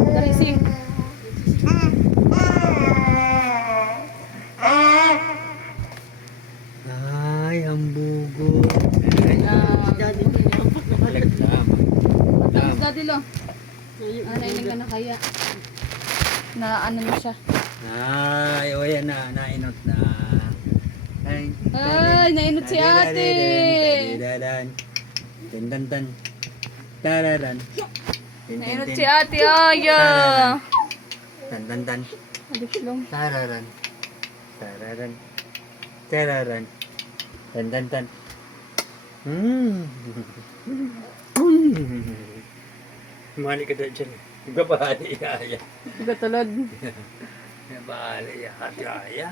Dali, sing. Ay, ang bugo. Daddy, tinapot na pala. Tapos daddy lo. Nainig ka na kaya. Na ano na siya. Ay, o yan na, nainot na. Ay, nainot si ate. Tindandan. Tararan. Nainot si ate, aya. Tandandan. Adiklong. Tararan. Tararan. Tararan. Tandandan. Mali ka doon dyan. Gabali yaya. Gatulad. Gabali yaya.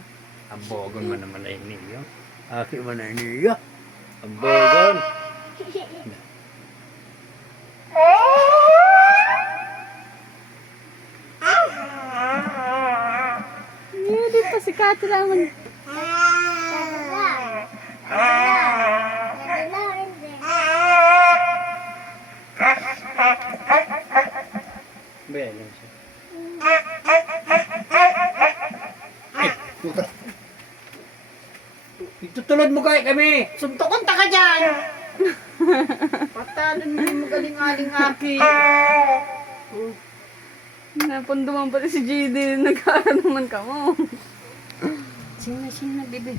Ang bogon man naman ay niyo. Aki man ay niyo. Ang bogon. Hindi pa si Kati naman. Belen siya. Itutulad mo kaya kami. Suntukan ta ka dyan! Patalan mo yung magaling-aling aki. Napunduman pati si JD. Nagkakaroon naman ka mo. Sino na bebe?